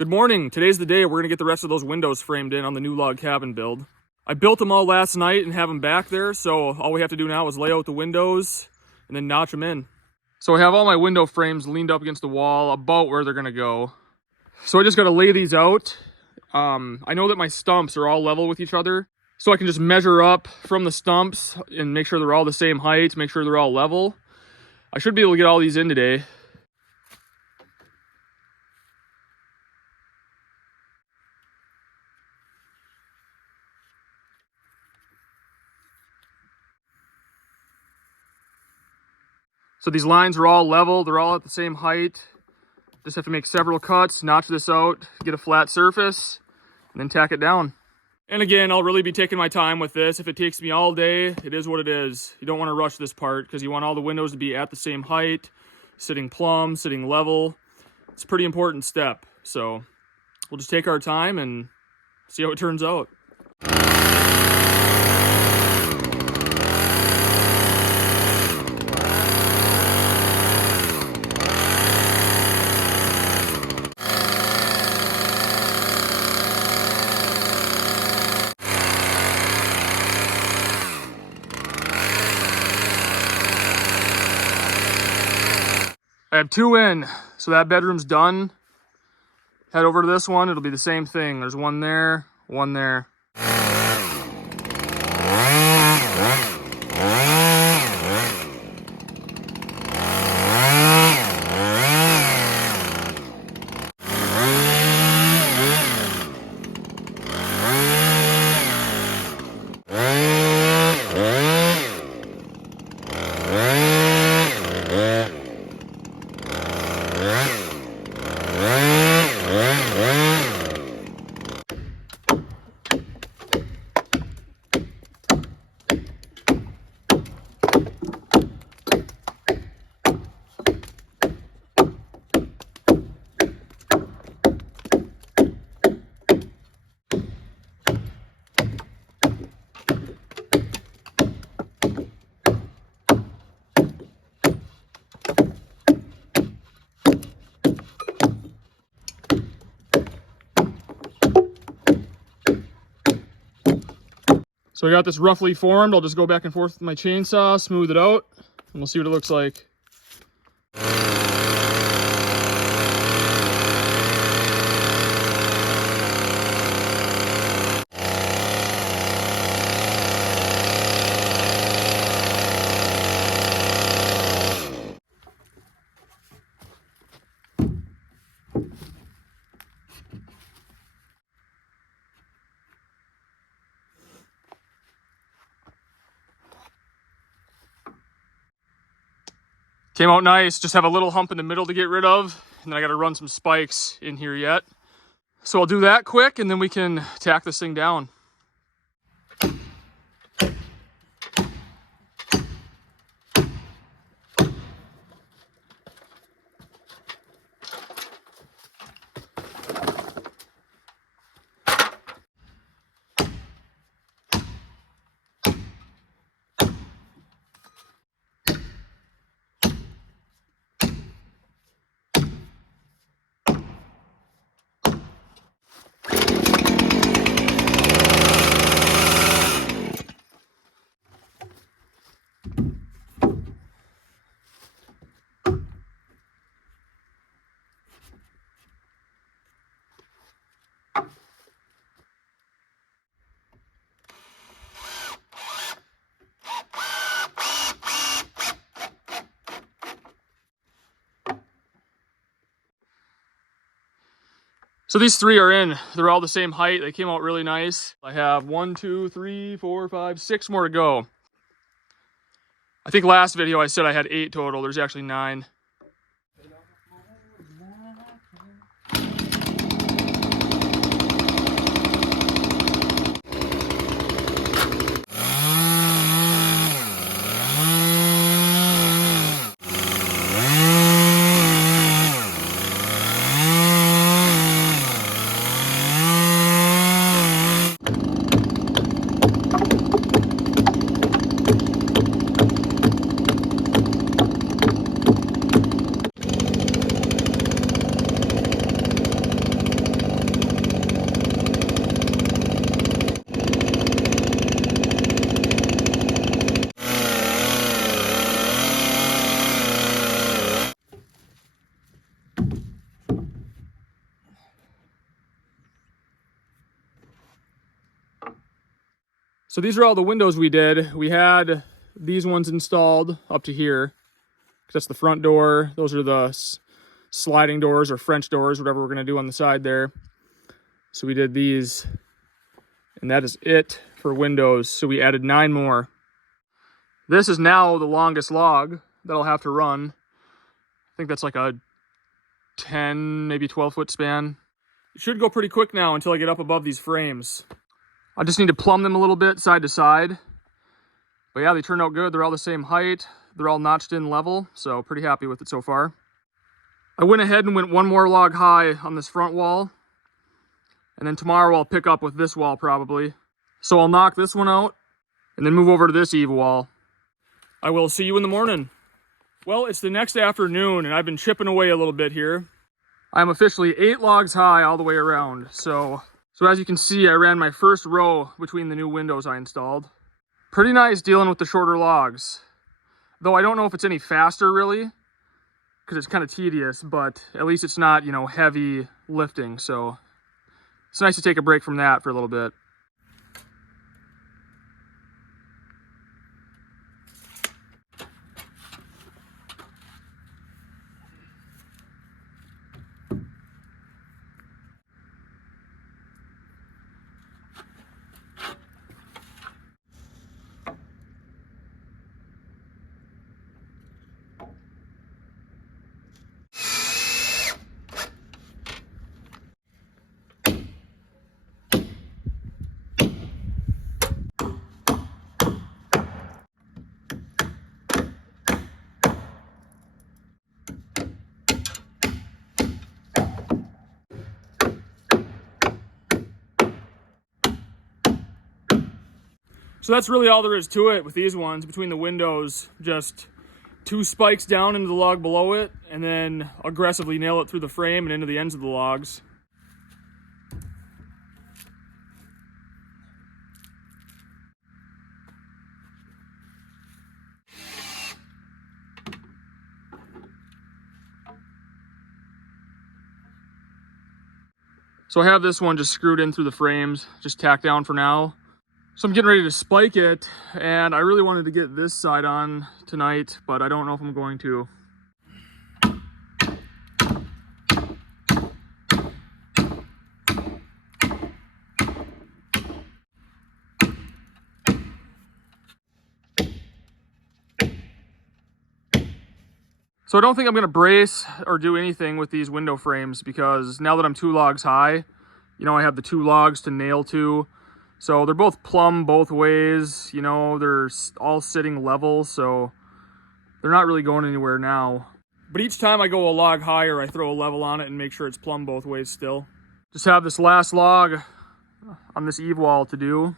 Good morning. Today's the day we're going to get the rest of those windows framed in on the new log cabin build. I built them all last night and have them back there, so all we have to do now is lay out the windows and then notch them in. So I have all my window frames leaned up against the wall about where they're going to go. So I just got to lay these out. I know that my stumps are all level with each other, so I can just measure up from the stumps and make sure they're all the same height, make sure they're all level. I should be able to get all these in today. So these lines are all level, they're all at the same height. Just have to make several cuts, notch this out, get a flat surface, and then tack it down. And again, I'll really be taking my time with this. If it takes me all day, it is what it is. You don't want to rush this part because you want all the windows to be at the same height, sitting plumb, sitting level. It's a pretty important step. So we'll just take our time and see how it turns out. I have two in, so that bedroom's done. Head over to this one, it'll be the same thing. There's one there, one there. So I got this roughly formed. I'll just go back and forth with my chainsaw, smooth it out, and we'll see what it looks like. Came out nice, just have a little hump in the middle to get rid of, and then I gotta run some spikes in here yet. So I'll do that quick and then we can tack this thing down. So these three are in. They're all the same height. They came out really nice. I have 1, 2, 3, 4, 5, 6 more to go. I think last video I said I had 8 total. There's actually 9. So these are all the windows we did. We had these ones installed up to here. That's the front door. Those are the sliding doors or French doors, whatever we're gonna do on the side there. So we did these, and that is it for windows. So we added 9 more. This is now the longest log that I'll have to run. I think that's like a 10, maybe 12-foot span. It should go pretty quick now until I get up above these frames. I just need to plumb them a little bit side to side. But yeah, they turned out good. They're all the same height. They're all notched in level, so pretty happy with it so far. I went ahead and went 1 more log high on this front wall. And then tomorrow I'll pick up with this wall probably. So I'll knock this one out and then move over to this eave wall. I will see you in the morning. Well, it's the next afternoon and I've been chipping away a little bit here. I'm officially 8 logs high all the way around. So as you can see, I ran my first row between the new windows I installed. Pretty nice dealing with the shorter logs. Though I don't know if it's any faster really, because it's kind of tedious, but at least it's not, you know, heavy lifting. So it's nice to take a break from that for a little bit. So that's really all there is to it with these ones. Between the windows, just 2 spikes down into the log below it, and then aggressively nail it through the frame and into the ends of the logs. So I have this one just screwed in through the frames, just tacked down for now. So I'm getting ready to spike it, and I really wanted to get this side on tonight, but I don't know if I'm going to. So I don't think I'm gonna brace or do anything with these window frames, because now that I'm 2 logs high, you know, I have the 2 logs to nail to. So they're both plumb both ways, you know, they're all sitting level, so they're not really going anywhere now. But each time I go a log higher, I throw a level on it and make sure it's plumb both ways still. Just have this last log on this eave wall to do.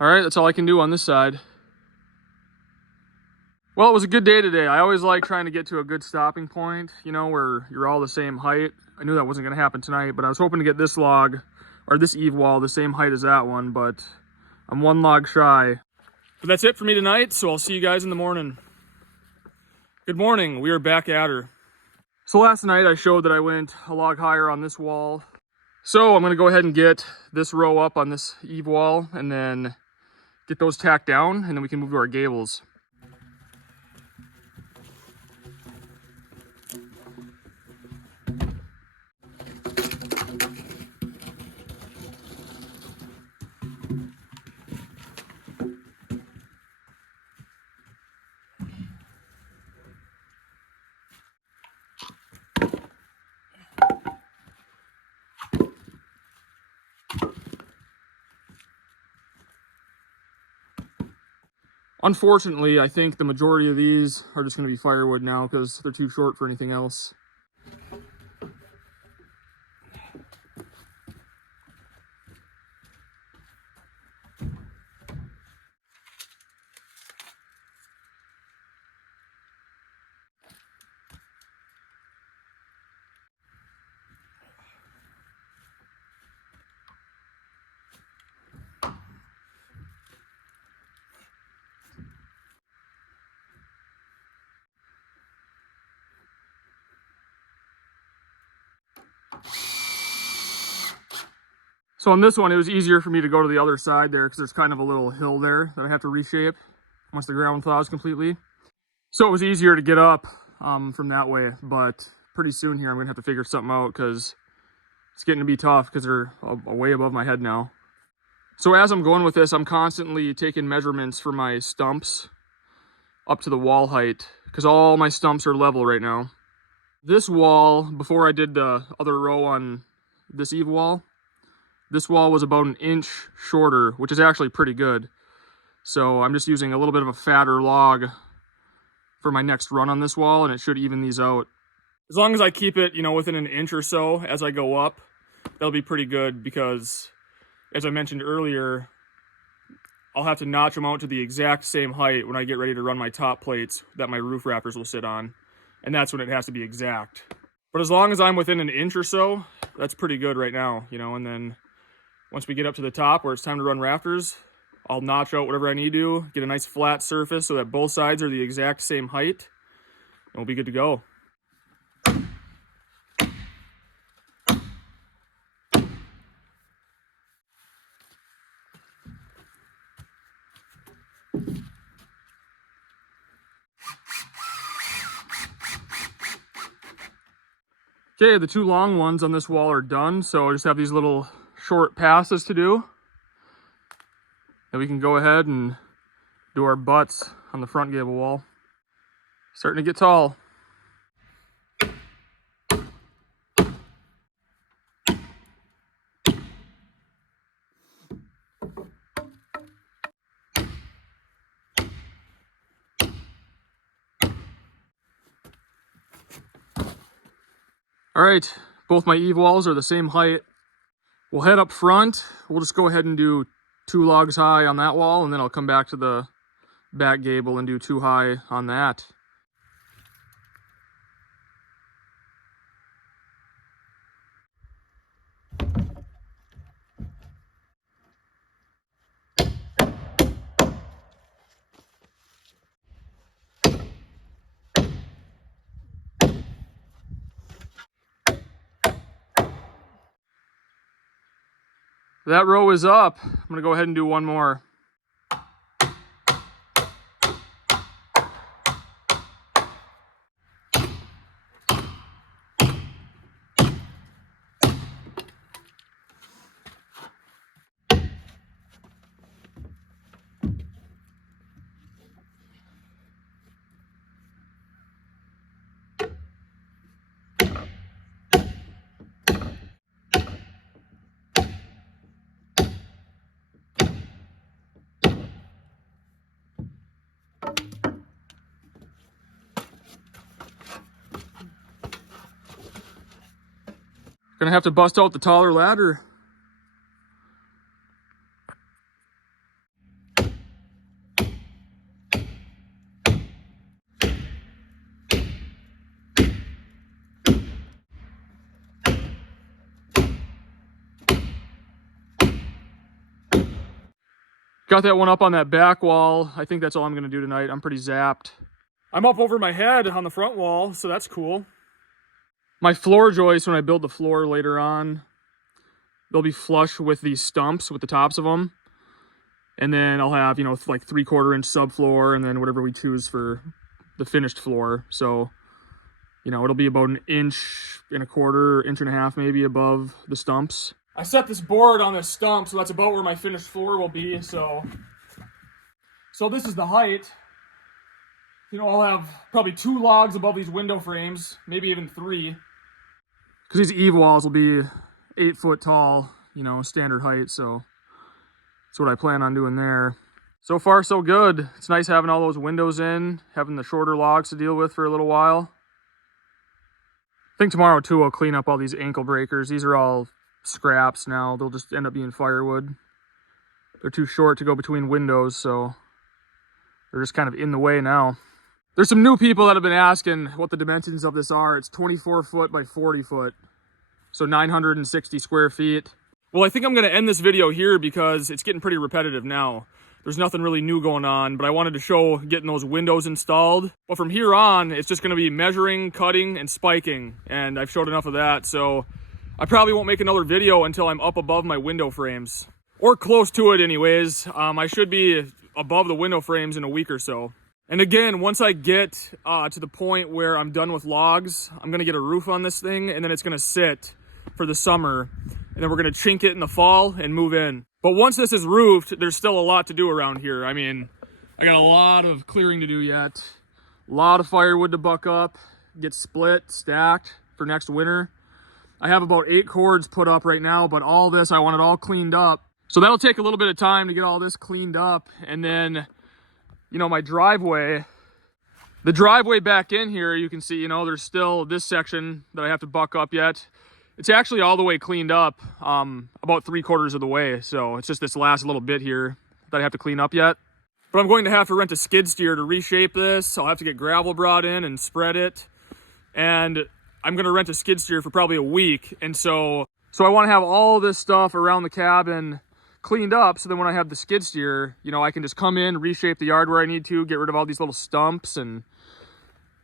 All right, that's all I can do on this side. Well, it was a good day today. I always like trying to get to a good stopping point, you know, where you're all the same height. I knew that wasn't gonna happen tonight, but I was hoping to get this log, or this eave wall, the same height as that one, but I'm 1 log shy. But that's it for me tonight, so I'll see you guys in the morning. Good morning, we are back at her. So last night I showed that I went a log higher on this wall. So I'm gonna go ahead and get this row up on this eave wall and then get those tacked down, and then we can move to our gables. Unfortunately, I think the majority of these are just going to be firewood now because they're too short for anything else. So on this one, it was easier for me to go to the other side there because there's kind of a little hill there that I have to reshape once the ground thaws completely. So it was easier to get up from that way, but pretty soon here I'm gonna have to figure something out because it's getting to be tough because they're way above my head now. So as I'm going with this, I'm constantly taking measurements for my stumps up to the wall height because all my stumps are level right now. This wall, before I did the other row on this eave wall, this wall was about an inch shorter, which is actually pretty good. So I'm just using a little bit of a fatter log for my next run on this wall, and it should even these out. As long as I keep it, you know, within an inch or so as I go up, that'll be pretty good because, as I mentioned earlier, I'll have to notch them out to the exact same height when I get ready to run my top plates that my roof wrappers will sit on. And that's when it has to be exact. But as long as I'm within an inch or so, that's pretty good right now, you know, and then once we get up to the top where it's time to run rafters, I'll notch out whatever I need to, get a nice flat surface so that both sides are the exact same height, and we'll be good to go. Okay, the two long ones on this wall are done, so I just have these little short passes to do. Then we can go ahead and do our butts on the front gable wall. Starting to get tall. All right, both my eave walls are the same height. We'll head up front. We'll just go ahead and do 2 logs high on that wall, and then I'll come back to the back gable and do 2 high on that. That row is up. I'm gonna go ahead and do one more. Gonna have to bust out the taller ladder. Got that one up on that back wall. I think that's all I'm gonna do tonight. I'm pretty zapped. I'm up over my head on the front wall, so that's cool. My floor joists, when I build the floor later on, they'll be flush with these stumps, with the tops of them. And then I'll have, you know, like 3/4 inch subfloor and then whatever we choose for the finished floor. So, you know, it'll be about 1.25 inches, 1.5 inches maybe above the stumps. I set this board on this stump, so that's about where my finished floor will be. So this is the height. You know, I'll have probably 2 logs above these window frames, maybe even 3. Because these eave walls will be 8 foot tall, you know, standard height. So that's what I plan on doing there. So far, so good. It's nice having all those windows in, having the shorter logs to deal with for a little while. I think tomorrow too, I'll clean up all these ankle breakers. These are all scraps now. They'll just end up being firewood. They're too short to go between windows, so they're just kind of in the way now. There's some new people that have been asking what the dimensions of this are. It's 24 foot by 40 foot, so 960 square feet. Well, I think I'm going to end this video here because it's getting pretty repetitive now. There's nothing really new going on, but I wanted to show getting those windows installed. But from here on, it's just going to be measuring, cutting, and spiking, and I've showed enough of that. So I probably won't make another video until I'm up above my window frames. Or close to it anyways. I should be above the window frames in a week or so. And again, once I get to the point where I'm done with logs, I'm gonna get a roof on this thing, and then it's gonna sit for the summer. And then we're gonna chink it in the fall and move in. But once this is roofed, there's still a lot to do around here. I mean, I got a lot of clearing to do yet. A lot of firewood to buck up, get split, stacked for next winter. I have about 8 cords put up right now, but all this, I want it all cleaned up. So that'll take a little bit of time to get all this cleaned up. And then, you know, my driveway, the driveway back in here, you can see, you know, there's still this section that I have to buck up yet. It's actually all the way cleaned up, about 3/4 of the way. So it's just this last little bit here that I have to clean up yet. But I'm going to have to rent a skid steer to reshape this. I'll have to get gravel brought in and spread it. And I'm going to rent a skid steer for probably a week. And so I want to have all this stuff around the cabin cleaned up, so then when I have the skid steer, you know, I can just come in, reshape the yard where I need to, get rid of all these little stumps, and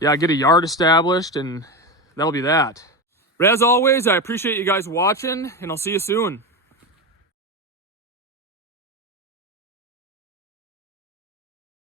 yeah, get a yard established, and that'll be that. But as always, I appreciate you guys watching, and I'll see you soon.